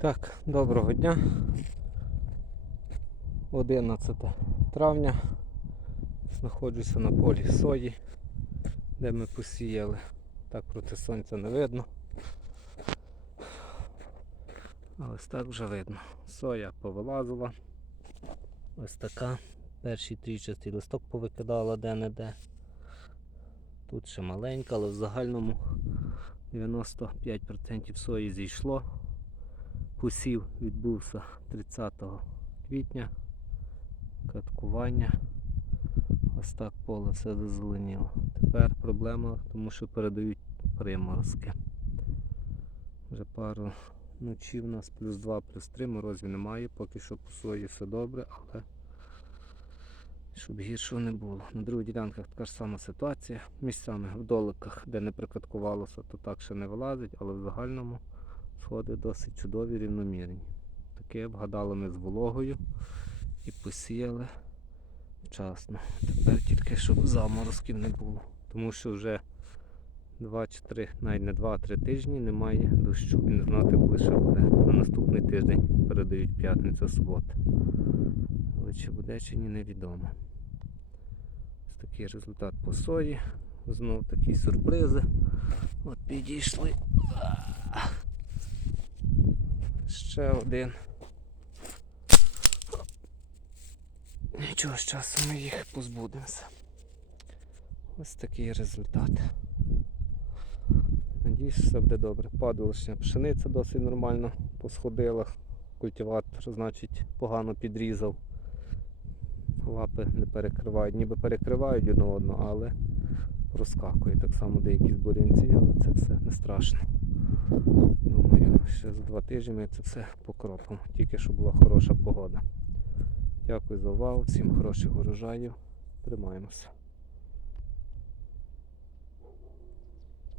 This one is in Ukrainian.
Так, доброго дня. 11 травня. Знаходжуся на полі сої, де ми посіяли. Так проти сонця не видно. А ось так вже видно. Соя повилазила. Ось така. Перший трічастий листок повикидала де-не-де. Тут ще маленька, але в загальному 95% сої зійшло. Посів відбувся 30 квітня. Каткування. Ось так поле все зазеленіло. Тепер проблема, тому що передають приморозки. Вже пару ночів у нас плюс 2, плюс 3, морозів немає, поки що по сої все добре, але щоб гіршого не було. На других ділянках така ж сама ситуація. Місцями в доликах, де не прикаткувалося, то так ще не вилазить, але в загальному сходи досить чудові, рівномірні. Таке вгадали ми з вологою і посіяли вчасно. Тепер тільки щоб заморозків не було. Тому що вже 2 чи 3, навіть не 2-3 тижні немає дощу і не знати, коли ще буде. На наступний тиждень передають п'ятниця, субота. Але чи буде, чи ні, невідомо. Ось такий результат по сої. Знов такі сюрпризи. От підійшли. Ще один. Нічого, з часом ми їх позбудемося. Ось такий результат. Надіюсь, все буде добре. Падалища пшениця досить нормально посходила. Культиватор, значить, погано підрізав. Лапи не перекривають, ніби перекривають одне одного, але проскакує. Так само деякі зборінці, але це все не страшно. Думаю, два тижні ми це все покропимо, тільки щоб була хороша погода. Дякую за увагу, всім хороших урожаїв. Тримаємося.